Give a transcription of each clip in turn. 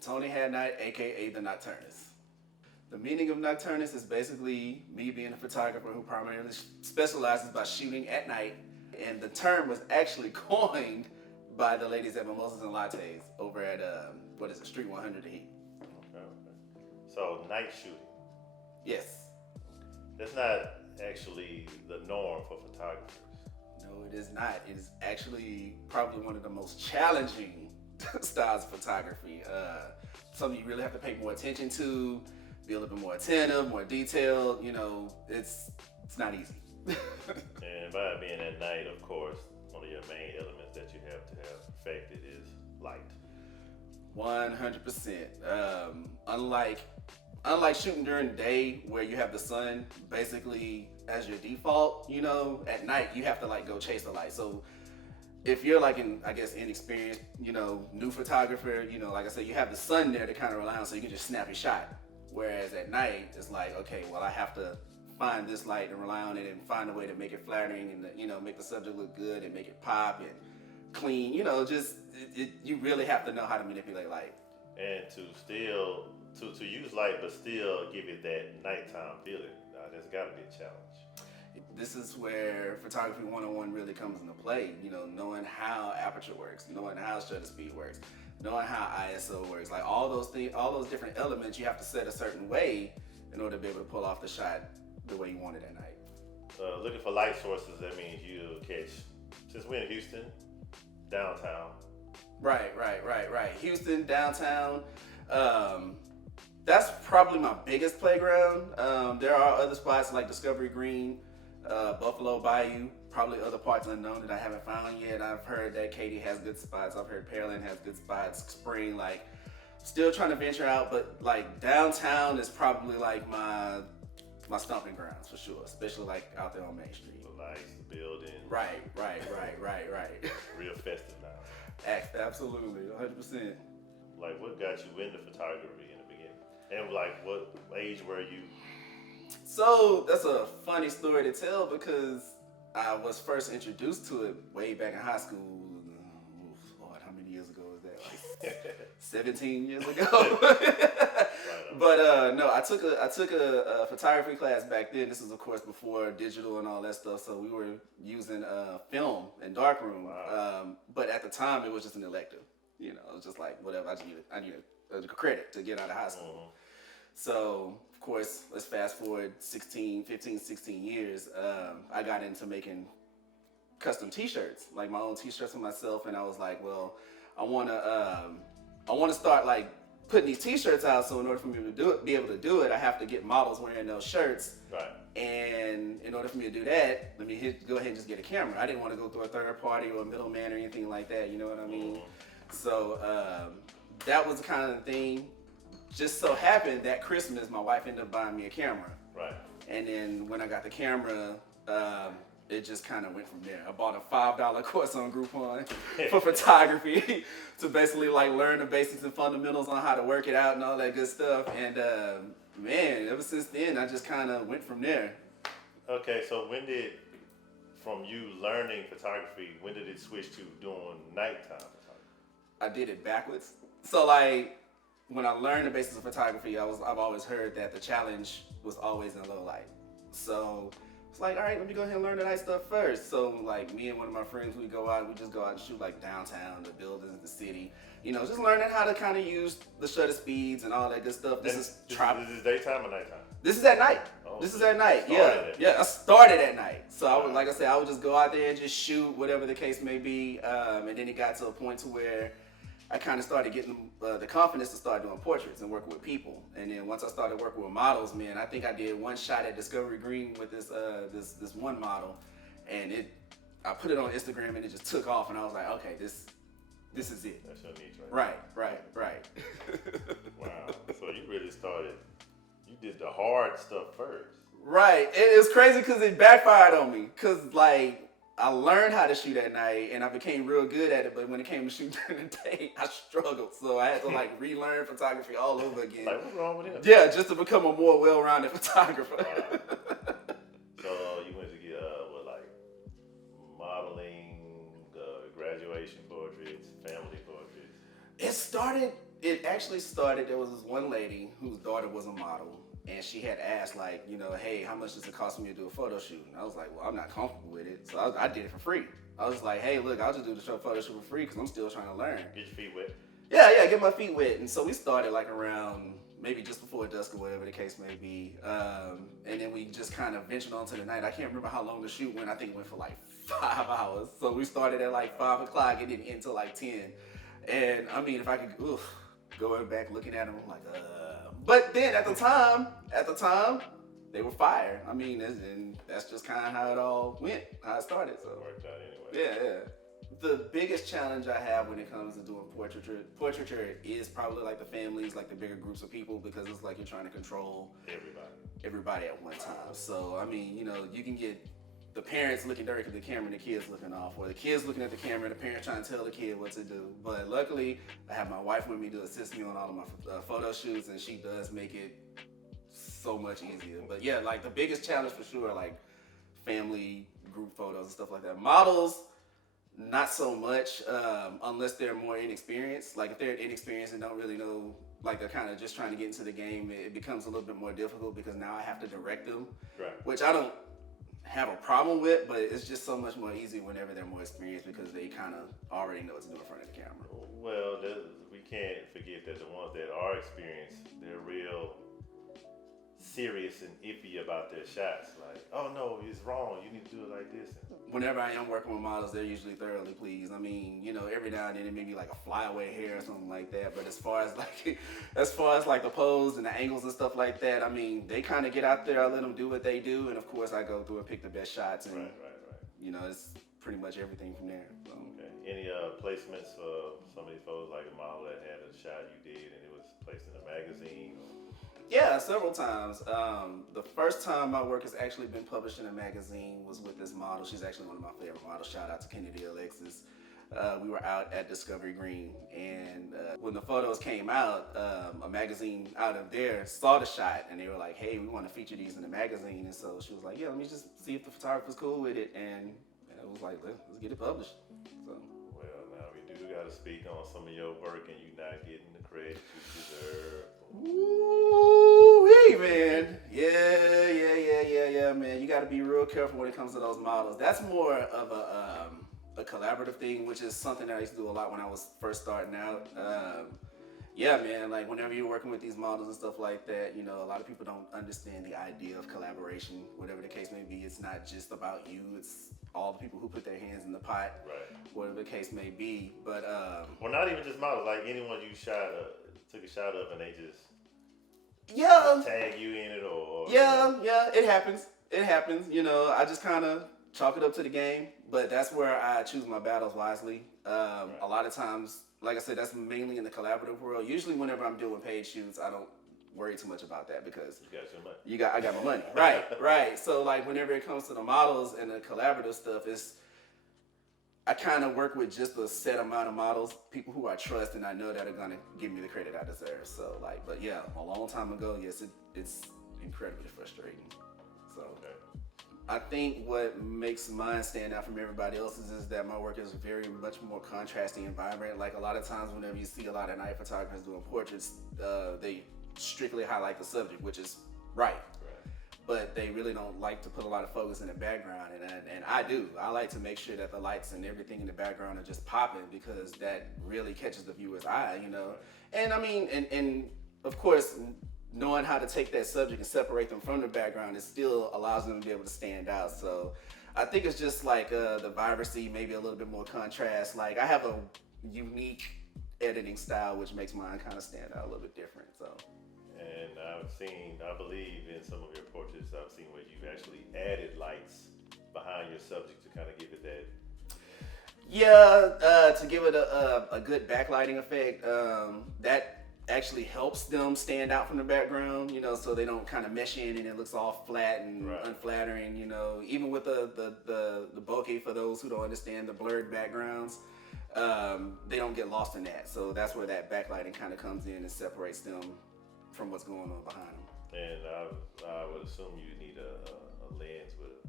Tony Hadnot, aka the Nocturnist. The meaning of Nocturnist is basically me being a photographer who primarily specializes by shooting at night. And the term was actually coined by the ladies at Mimosas and Lattes over at, Street 100 Heat. Okay. So, night shooting. Yes. That's not actually the norm for photographers. No, it is not. It is actually probably one of the most challenging styles of photography. Something you really have to pay more attention to, be a little bit more attentive, more detailed. You know, it's not easy. And by being at night, of course, one of your main elements that you have to have perfected is light. 100%. Unlike shooting during the day where you have the sun basically as your default, you know, at night you have to like go chase the light. So if you're like inexperienced, you know, new photographer, you know, like I said, you have the sun there to kind of rely on so you can just snap your shot. Whereas at night, it's like, okay, well, I have to find this light and rely on it and find a way to make it flattering and, you know, make the subject look good and make it pop and clean, you know, just, you really have to know how to manipulate light. And to use light but still give it that nighttime feeling, that's gotta be a challenge. This is where photography 101 really comes into play, you know, knowing how aperture works, knowing how shutter speed works, knowing how ISO works, like all those things, all those different elements you have to set a certain way in order to be able to pull off the shot the way you want it at night. Looking for light sources, that means you catch, since we're in Houston, downtown. Right. Houston, downtown. That's probably my biggest playground. There are other spots like Discovery Green, Buffalo Bayou, probably other parts unknown that I haven't found yet. I've heard that Katy has good spots. I've heard Pearland has good spots. Spring, like, still trying to venture out, but like downtown is probably like my stomping grounds for sure, especially like out there on Main Street. The lights, the building. Right. Real festive now. Absolutely, 100%. Like, what got you into photography in the beginning? And like, what age were you? So that's a funny story to tell because I was first introduced to it way back in high school. Lord, how many years ago was that? Like 17 years ago. But no, I took a photography class back then. This was, of course, before digital and all that stuff. So we were using film and darkroom. Wow. But at the time, it was just an elective. You know, it was just like whatever. I needed a credit to get out of high school. Mm-hmm. So of course, let's fast forward 15, 16 years. I got into making custom T-shirts, like my own T-shirts for myself, and I was like, well, I want to start like putting these T-shirts out. So in order for me to be able to do it, I have to get models wearing those shirts. Right. And in order for me to do that, let me go ahead and just get a camera. I didn't want to go through a third party or a middleman or anything like that. You know what I mean? Mm-hmm. So that was the kind of thing. Just so happened that Christmas, my wife ended up buying me a camera. Right. And then when I got the camera, it just kind of went from there. I bought a $5 course on Groupon for photography to basically like learn the basics and fundamentals on how to work it out and all that good stuff. And man, ever since then, I just kind of went from there. Okay, so from you learning photography, when did it switch to doing nighttime photography? I did it backwards. So like when I learned the basics of photography, I've always heard that the challenge was always in low light. So it's like, all right, let me go ahead and learn the night stuff first. So like me and one of my friends, we just go out and shoot like downtown, the buildings, the city. You know, just learning how to kind of use the shutter speeds and all that good stuff. This is daytime or nighttime? This is at night. Oh, this is at night. Yeah, I started at night. So I would, like I said, I would just go out there and just shoot whatever the case may be. And then it got to a point to where I kind of started getting the confidence to start doing portraits and working with people. And then once I started working with models, man, I think I did one shot at Discovery Green with this one model, and I put it on Instagram and it just took off. And I was like, okay, this is it. That's your niche, right? Right. Wow. So you really you did the hard stuff first. Right. It was crazy because it backfired on me. Because like I learned how to shoot at night and I became real good at it, but when it came to shooting during the day, I struggled. So I had to like relearn photography all over again. Like, what's wrong with him? Yeah, just to become a more well-rounded photographer. Wow. So you went to get modeling, graduation portraits, family portraits. It started It actually started, there was this one lady whose daughter was a model, and she had asked, like, hey, how much does it cost me to do a photo shoot? And I was like, well, I'm not comfortable with it, so I did it for free. I was like, hey, look, I'll just do the photo shoot for free because I'm still trying to learn. Get your feet wet. Yeah, get my feet wet. And so we started like around maybe just before dusk or whatever the case may be. And then we just kind of ventured on to the night. I can't remember how long the shoot went. I think it went for like 5 hours. So we started at like 5 o'clock and didn't end until like 10. And I mean, if I could, going back looking at them, I'm like, But then at the time, they were fire. I mean, and that's just kind of how it all went, how it started. So it worked out anyway. Yeah. The biggest challenge I have when it comes to doing portraiture is probably like the families, like the bigger groups of people, because it's like you're trying to control everybody at one time. So I mean, you can get the parents looking directly at the camera and the kids looking off, or the kids looking at the camera and the parents trying to tell the kid what to do. But luckily, I have my wife with me to assist me on all of my photo shoots, and she does make it so much easier. But yeah, like the biggest challenge for sure, like family group photos and stuff like that. Models, not so much, unless they're more inexperienced. Like if they're inexperienced and don't really know, like they're kind of just trying to get into the game, it becomes a little bit more difficult because now I have to direct them, right. Which I don't have a problem with, but it's just so much more easy whenever they're more experienced because they kind of already know what to do in front of the camera. Well, we can't forget that the ones that are experienced, they're real serious and iffy about their shots. Like, oh no, it's wrong. You need to do it like this. Whenever I am working with models, they're usually thoroughly pleased. I mean, every now and then it may be like a flyaway hair or something like that. But as far as like the pose and the angles and stuff like that, I mean, they kind of get out there. I let them do what they do, and of course I go through and pick the best shots. And right. It's pretty much everything from there. So. Okay. Any placements for some of these photos, like a model that had a shot you did and it was placed in a magazine? Yeah, several times. The first time my work has actually been published in a magazine was with this model. She's actually one of my favorite models. Shout out to Kennedy Alexis. We were out at Discovery Green, and when the photos came out, a magazine out of there saw the shot, and they were like, hey, we want to feature these in the magazine. And so she was like, yeah, let me just see if the photographer's cool with it. And it was like, let's get it published. So. Well, now we do got to speak on some of your work, and you not getting the credit you deserve. Ooh, man. Yeah, man. You got to be real careful when it comes to those models. That's more of a collaborative thing, which is something that I used to do a lot when I was first starting out. Yeah, man, like whenever you're working with these models and stuff like that, a lot of people don't understand the idea of collaboration, whatever the case may be. It's not just about you, it's all the people who put their hands in the pot, right. Whatever the case may be. But well, not even just models, like anyone you took a shot of and they just tag you in it or it happens. I just kind of chalk it up to the game, but that's where I choose my battles wisely. Right. A lot of times, like I said, that's mainly in the collaborative world. Usually whenever I'm doing paid shoots, I don't worry too much about that because you got your money. I got my money. Right. So like whenever it comes to the models and the collaborative stuff, I kind of work with just a set amount of models, people who I trust and I know that are gonna give me the credit I deserve. So like, but yeah, a long time ago, yes, it's incredibly frustrating. So okay. I think what makes mine stand out from everybody else's is that my work is very much more contrasting and vibrant. Like a lot of times whenever you see a lot of night photographers doing portraits, they strictly highlight the subject, which is right. But they really don't like to put a lot of focus in the background, and I do. I like to make sure that the lights and everything in the background are just popping because that really catches the viewer's eye, And I mean, and of course, knowing how to take that subject and separate them from the background, it still allows them to be able to stand out. So I think it's just like the vibrancy, maybe a little bit more contrast. Like I have a unique editing style, which makes mine kind of stand out a little bit different. So. And I believe in some of your portraits, I've seen where you've actually added lights behind your subject to kind of give it that. Yeah, to give it a good backlighting effect. That actually helps them stand out from the background, so they don't kind of mesh in and it looks all flat and unflattering, Even with the bokeh, for those who don't understand the blurred backgrounds, they don't get lost in that. So that's where that backlighting kind of comes in and separates them from what's going on behind them. And I would assume you need a lens with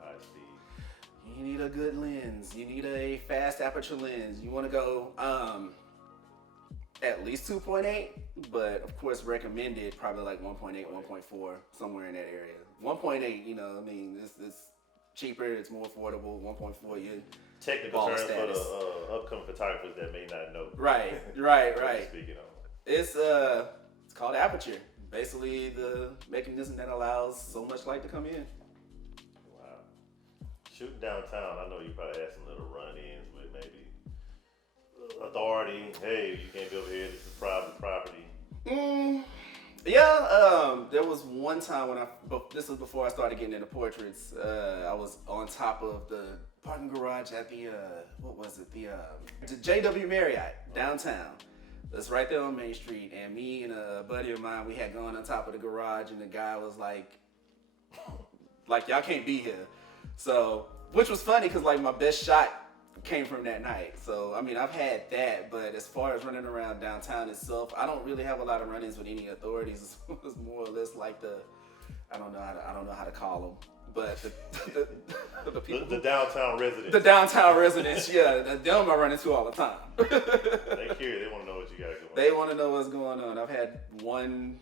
high speed. You need a good lens. You need a fast aperture lens. You want to go. at least 2.8, but of course recommended probably like 1.8, 1.4, somewhere in that area. 1.8, you know, I mean, it's cheaper, it's more affordable. 1.4, you technical terms for the upcoming photographers that may not know. Right. Speaking on. It's called aperture. Basically, the mechanism that allows so much light to come in. Wow. Shooting downtown, I know you probably had some little run-ins with maybe authority. Hey, you can't be over here. This is private property. Yeah. There was one time when this was before I started getting into portraits. I was on top of the parking garage at the the JW Marriott downtown. It's right there on Main Street, and me and a buddy of mine, we had gone on top of the garage, and the guy was like y'all can't be here. So, which was funny because like my best shot came from that night. So, I mean, I've had that, but as far as running around downtown itself, I don't really have a lot of run-ins with any authorities. It's more or less like I don't know how to call them. But the people, the downtown residents. The downtown residents, yeah, them I run into all the time. They curious. They want to know what you got going on. They want to know what's going on. I've had one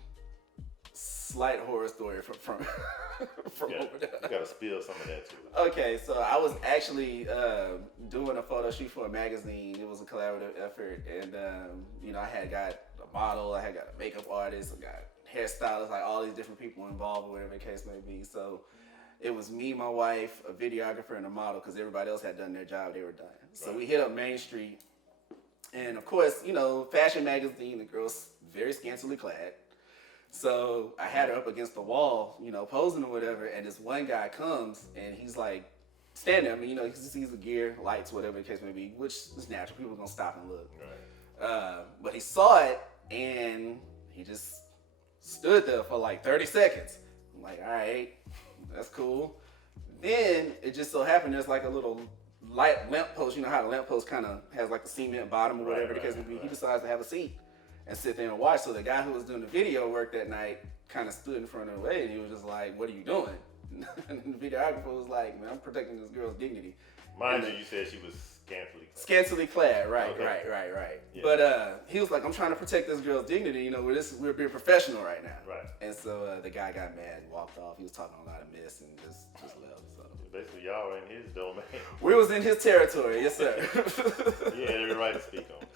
slight horror story from over there. You got to spill some of that too. Okay, so I was actually doing a photo shoot for a magazine. It was a collaborative effort, and I had got a model, I had got a makeup artist, I got hairstylists, like all these different people involved, or whatever the case may be. So it was me, my wife, a videographer, and a model, because everybody else had done their job. They were done. So we hit up Main Street, and of course, fashion magazine, the girl's very scantily clad. So I had her up against the wall, posing or whatever, and this one guy comes, and he's like, standing there. I mean, he sees the gear, lights, whatever the case may be, which is natural. People are going to stop and look. Right. But he saw it, and he just stood there for like 30 seconds. I'm like, all right, that's cool. Then it just so happened there's like a little light lamp post. You know how the lamp post kind of has like a cement bottom or whatever the case may be. He decides to have a seat and sit there and watch. So the guy who was doing the video work that night kind of stood in front of the way, and he was just like, what are you doing? And the videographer was like, man, I'm protecting this girl's dignity. Mind you, you said she was scantily clad, right, okay. right. Yeah. But he was like, I'm trying to protect this girl's dignity, we're being professional right now. Right. And so the guy got mad and walked off. He was talking a lot of mess and just left. So basically y'all were in his domain. We was in his territory, yes sir. You had every right to speak on.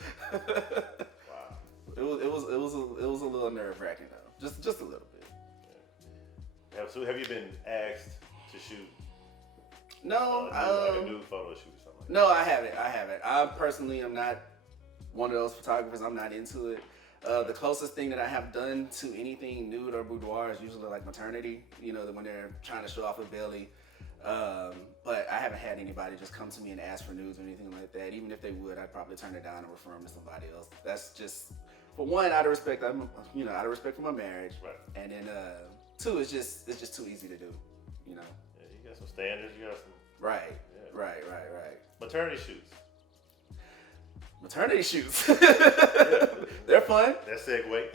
Wow. It was a little nerve-wracking though. Just a little bit. Yeah. So have you been asked to shoot No, like a nude photo shoot or something like that? No, I haven't. I personally am not one of those photographers. I'm not into it. The closest thing that I have done to anything nude or boudoir is usually like maternity, when they're trying to show off a belly. But I haven't had anybody just come to me and ask for nudes or anything like that. Even if they would, I'd probably turn it down and refer them to somebody else. That's just, for one, out of respect. Out of respect for my marriage. Right. And then two, it's just too easy to do. Yeah, you got some standards. You got some. Right. Yeah. Right. Maternity shoots. Maternity shoots. They're fun. That segue.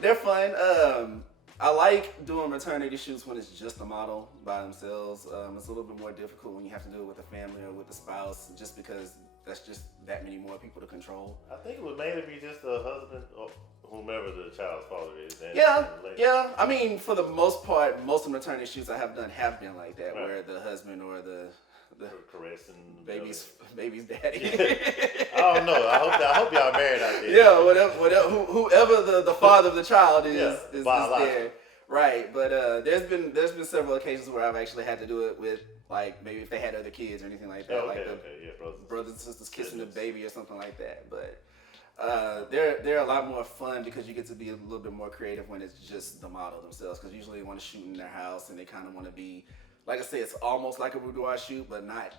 They're fun. I like doing maternity shoots when it's just a model by themselves. It's a little bit more difficult when you have to do it with a family or with a spouse, just because that's just that many more people to control. I think it would mainly be just the husband or whomever the child's father is. Yeah. I mean, for the most part, most of the maternity shoots I have done have been like that, where the husband or the caressing baby's daddy. I don't know. I hope y'all married out there. Yeah, whatever. Whoever the father of the child is there. Right, but there's been several occasions where I've actually had to do it with, like, maybe if they had other kids or anything like that, brothers and sisters kissing the baby or something like that. But they're a lot more fun because you get to be a little bit more creative when it's just the model themselves. Because usually they want to shoot in their house and they kind of want to be, like I said, it's almost like a boudoir shoot, but not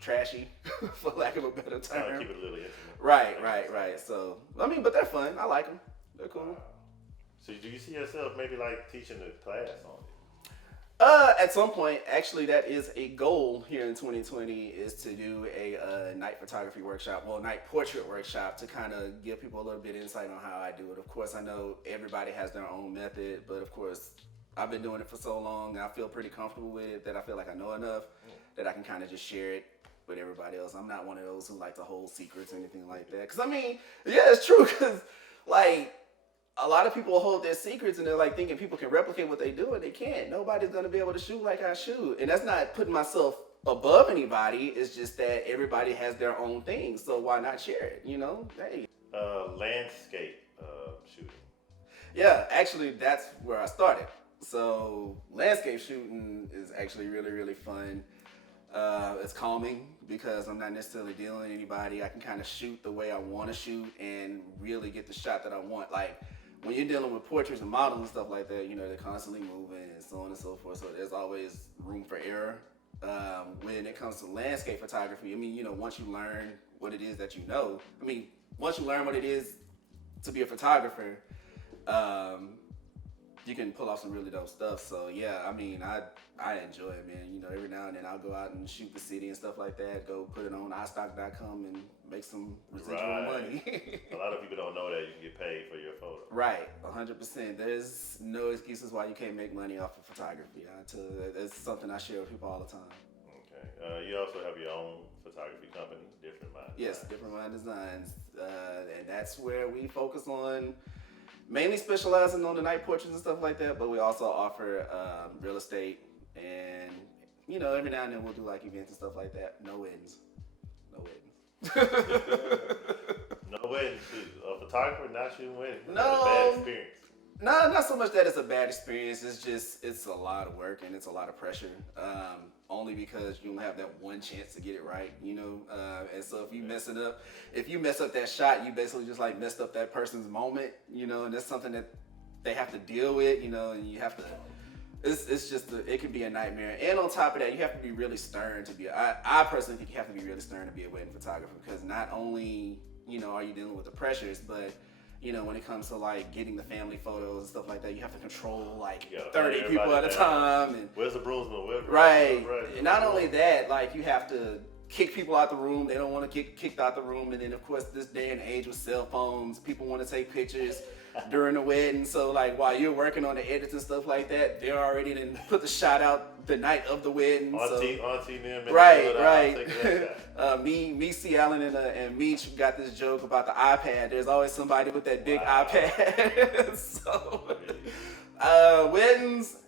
trashy, for lack of a better term. Keep it a little intimate. Right. So, I mean, but they're fun. I like them. They're cool. Wow. So do you see yourself maybe like teaching the class on it? At some point, actually, that is a goal here in 2020, is to do a night photography workshop, night portrait workshop, to kind of give people a little bit of insight on how I do it. Of course, I know everybody has their own method, but of course, I've been doing it for so long, and I feel pretty comfortable with it that I feel like I know enough that I can kind of just share it with everybody else. I'm not one of those who like to hold secrets or anything like that. Cause I mean, yeah, it's true. Cause like a lot of people hold their secrets and they're like thinking people can replicate what they do and they can't. Nobody's gonna be able to shoot like I shoot. And that's not putting myself above anybody. It's just that everybody has their own thing. So why not share it? You know? Hey. Landscape shooting. Yeah, actually that's where I started. So landscape shooting is actually really, really fun. It's calming because I'm not necessarily dealing with anybody. I can kind of shoot the way I want to shoot and really get the shot that I want. Like when you're dealing with portraits and models and stuff like that, you know, they're constantly moving and so on and so forth. So there's always room for error. When it comes to landscape photography, I mean, you know, once you learn what it is that you know, I mean, once you learn what it is to be a photographer, you can pull off some really dope stuff. So yeah, I mean, I enjoy it, man. You know, every now and then I'll go out and shoot the city and stuff like that. Go put it on iStock.com and make some residual money. A lot of people don't know that you can get paid for your photo. Right, 100%. There's no excuses why you can't make money off of photography. I tell you, that's something I share with people all the time. Okay. You also have your own photography company, Different Mind Yes, Designs. Different Mind Designs, and that's where we focus on. Mainly specializing on the night portraits and stuff like that, but we also offer real estate and, you know, every now and then we'll do like events and stuff like that. No weddings. No weddings. No weddings. A photographer not shooting weddings. No. That's a bad experience. No, not so much that it's a bad experience. It's just, it's a lot of work and it's a lot of pressure. Only because you don't have that one chance to get it right, you know? And so if you mess it up, if you mess up that shot, you basically just like messed up that person's moment, you know? And that's something that they have to deal with, you know? And you have to, it's just, it can be a nightmare. And on top of that, you have to be really stern to be, I personally think you have to be really stern to be a wedding photographer because not only, you know, are you dealing with the pressures, but you know, when it comes to like getting the family photos and stuff like that, you have to control like 30 people at a time. And where's the broomsman? Right. And not only that, like you have to kick people out the room. They don't want to get kicked out the room. And then of course, this day and age with cell phones, people want to take pictures during the wedding. So like while you're working on the edits and stuff like that, they're already done put the shot out the night of the wedding. Auntie, right. Me, C. Allen, and Meech got this joke about the iPad. There's always somebody with that big iPad. So, weddings,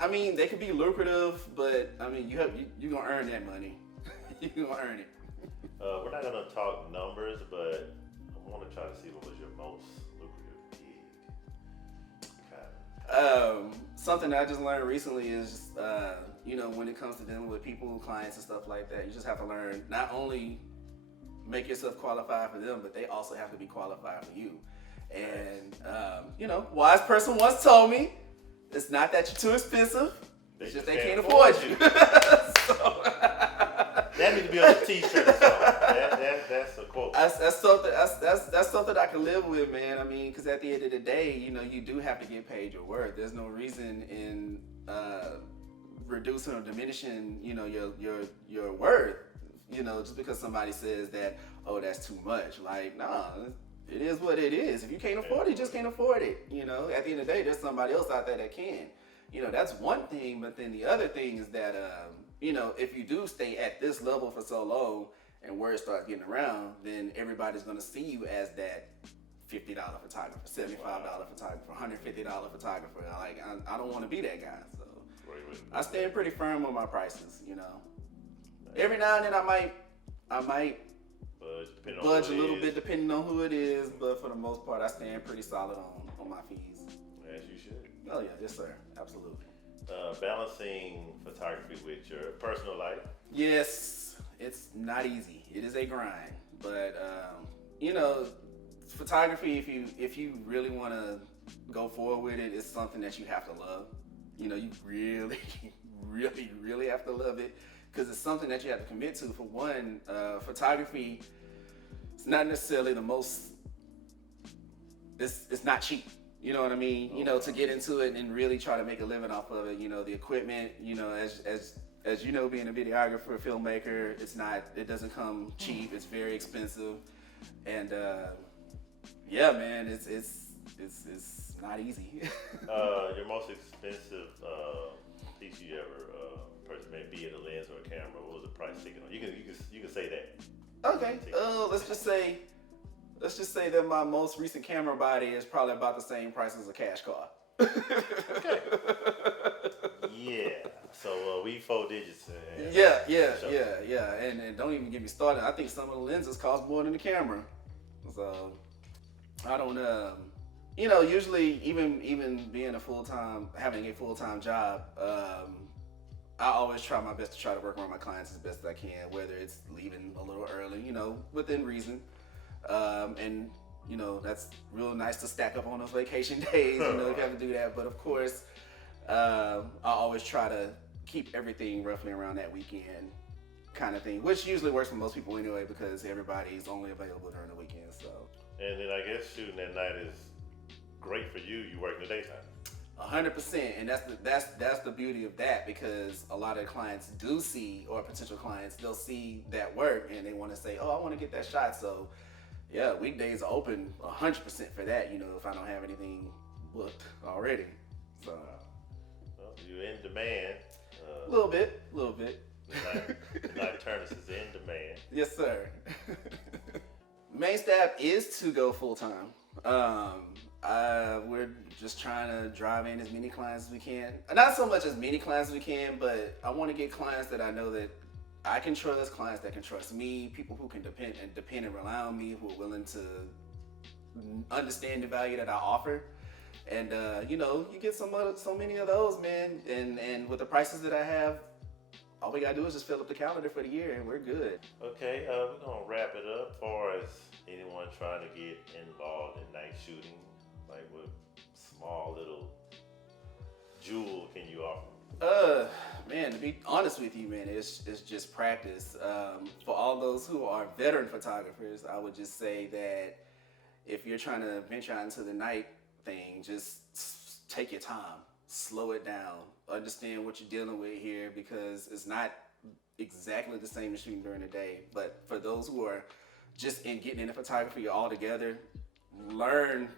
I mean, they could be lucrative, but I mean, you're gonna earn that money. You're gonna earn it. We're not gonna talk numbers, but I want to try to see what was your most lucrative gig. Something that I just learned recently is, you know, when it comes to dealing with people, clients, and stuff like that, you just have to learn not only make yourself qualified for them, but they also have to be qualified for you. And, you know, wise person once told me, it's not that you're too expensive, it's just they can't afford you. So, that needs to be on a t-shirt or something. That's a quote. That's something I can live with, man. I mean, because at the end of the day, you know, you do have to get paid your worth. There's no reason in reducing or diminishing, you know, your worth. You know, just because somebody says that, oh, that's too much. Like, nah, it is what it is. If you can't afford it, you just can't afford it. You know, at the end of the day, there's somebody else out there that can. You know, that's one thing. But then the other thing is that, you know, if you do stay at this level for so long and word starts getting around, then everybody's going to see you as that $50 photographer, $75 photographer, $150 photographer. Like, I don't want to be that guy. So I stand pretty firm on my prices, you know. Every now and then I might budge a little bit depending on who it is, but for the most part, I stand pretty solid on my fees. As you should. Oh yeah, yes sir, absolutely. Balancing photography with your personal life. Yes, it's not easy. It is a grind, but you know, photography. If you really want to go forward with it, it's something that you have to love. You know, you really, really have to love it because it's something that you have to commit to. For one, photography, it's not necessarily the most. It's not cheap. You know what I mean? You know, to get into it and really try to make a living off of it. You know, the equipment. You know, as you know, being a videographer, filmmaker, it doesn't come cheap. It's very expensive, and yeah, man, it's not easy. Your most expensive piece you ever purchase, maybe be it a lens or a camera? What was the price taken on? You can say that. Okay. Let's just say that my most recent camera body is probably about the same price as a cash car. Okay. Yeah. So we 4 digits. Yeah. And don't even get me started. I think some of the lenses cost more than the camera. So I don't usually even being having a full-time job, I always try my best to try to work around my clients as best as I can, whether it's leaving a little early, within reason. And that's real nice to stack up on those vacation days, if you have to do that. But of course, I always try to keep everything roughly around that weekend kind of thing, which usually works for most people anyway, because everybody's only available during the weekend. So. And then I guess shooting at night is great for you. You work in the daytime. 100%, and that's the beauty of that, because a lot of clients do see, or potential clients, they'll see that work and they want to say, oh, I want to get that shot. So yeah, weekdays are open 100% for that, if I don't have anything booked already. So well, you're in demand. A little bit. Nocturnist is in demand. Yes, sir. Main staff is to go full time. We're just trying to drive in as many clients as we can. Not so much as many clients as we can, but I want to get clients that I know that I can trust, clients that can trust me, people who can depend and rely on me, who are willing to understand the value that I offer. And you get so many of those, man. And with the prices that I have, all we gotta do is just fill up the calendar for the year, and we're good. Okay, we're gonna wrap it up. As far as anyone trying to get involved in night shooting, like what small little jewel can you offer? Man, to be honest with you, man, it's just practice. For all those who are veteran photographers, I would just say that if you're trying to venture out into the night thing, just take your time, slow it down, understand what you're dealing with here, because it's not exactly the same as shooting during the day. But for those who are just getting into photography altogether, learn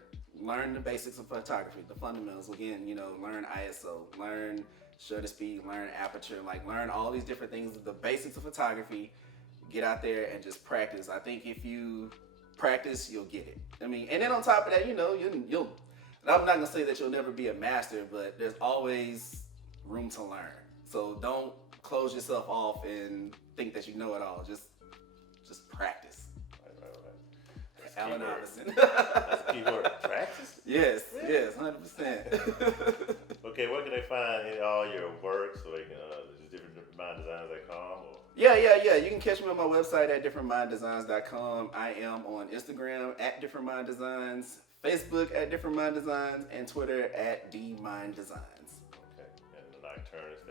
the basics of photography, the fundamentals. Again, learn ISO, learn shutter speed, learn aperture, learn all these different things, the basics of photography. Get out there and just practice. I think if you practice, you'll get it. And then on top of that, you'll. I'm not gonna say that you'll never be a master, but there's always room to learn. So don't close yourself off and think that you know it all. Just practice. Right. Allen Iverson. That's a key word. Practice? Yes, 100%. Okay, where can they find all your work? So they can differentminddesigns.com? Yeah. You can catch me on my website at differentminddesigns.com. I am on Instagram at differentminddesigns, Facebook at differentminddesigns, and Twitter at dminddesigns. Okay, and the Nocturnist,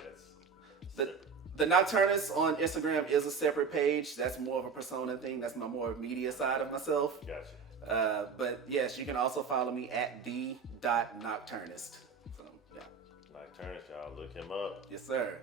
that's the Nocturnist on Instagram is a separate page. That's more of a persona thing. That's my more media side of myself. Gotcha. But yes, you can also follow me at the.nocturnist. So yeah. Nocturnist, y'all look him up. Yes, sir.